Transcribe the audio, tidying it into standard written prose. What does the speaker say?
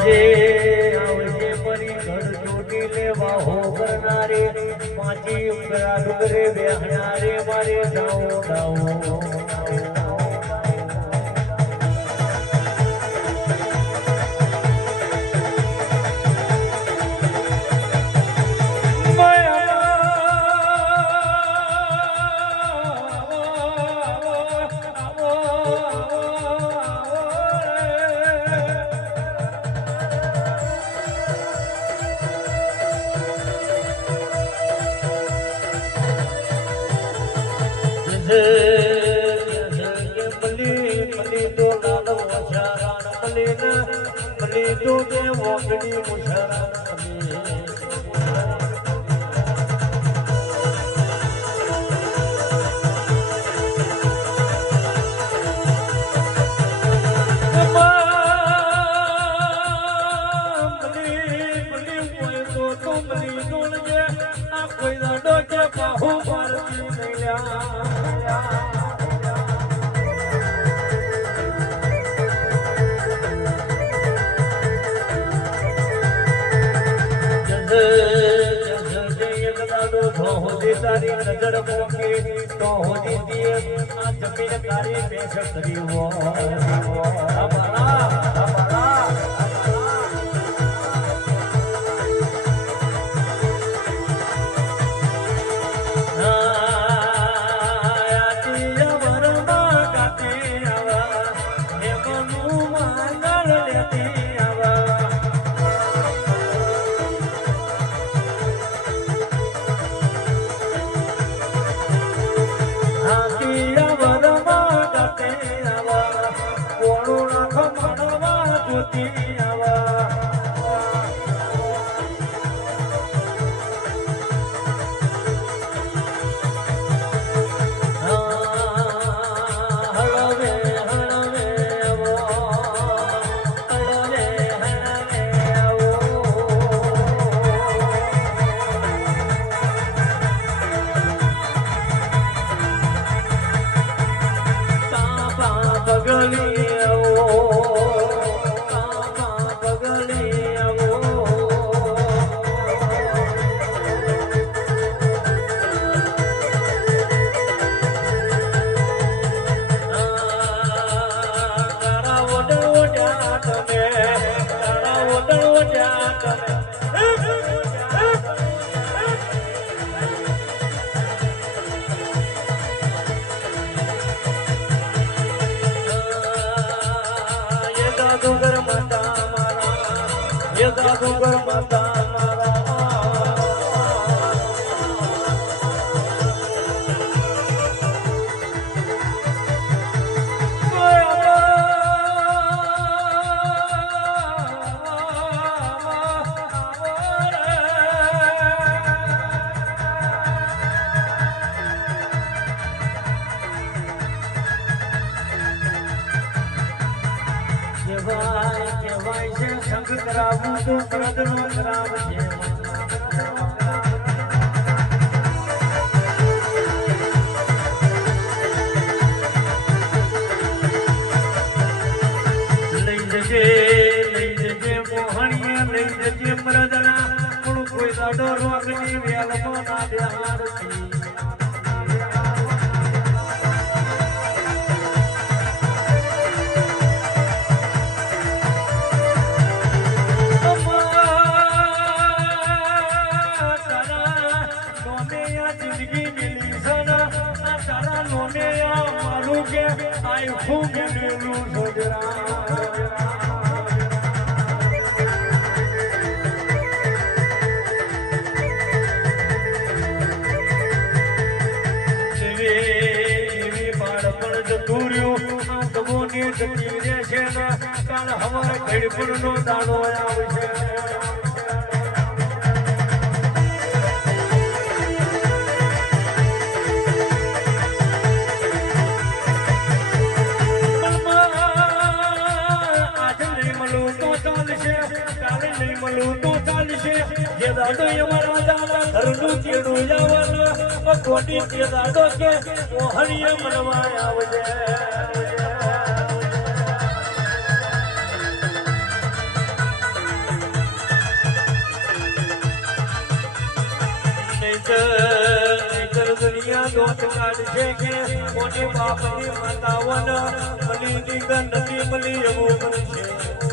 આવજે આવજે પરી ઘડ જોડી લેવા હો કરનારે પાંચી ઉગરા ડુગરે બેહણા રે મારે જાઉં ડાઉં તારી નજર પોકે તો હોજી દિયે આ જમીન તારી પેશ કરી વો અમારા જાદુગર માતા કહેવાય છે સંગ કરાવું તો કદનો કરાવ છે લઈ જજે મોહણીએ લઈ જજે મરદના પણ કોઈ દાડો રોગની વેલમાં ના દેહાડતી હમારે ઘડપણ નો દાડો આવશે આજે નહીં મળું તો ચાલશે કાલે નહીં મળું તો ચાલશે જે દાડો અમારા દાદા ઘરનું ચેડું જવાનું ખોટી તે દાડો કે મોહણીએ મનવા આવજે નહીતર દુનિયા દોત કાઢશે કે કોની બાપની માતાઓને મળી ની નથી મળી એવું બનશે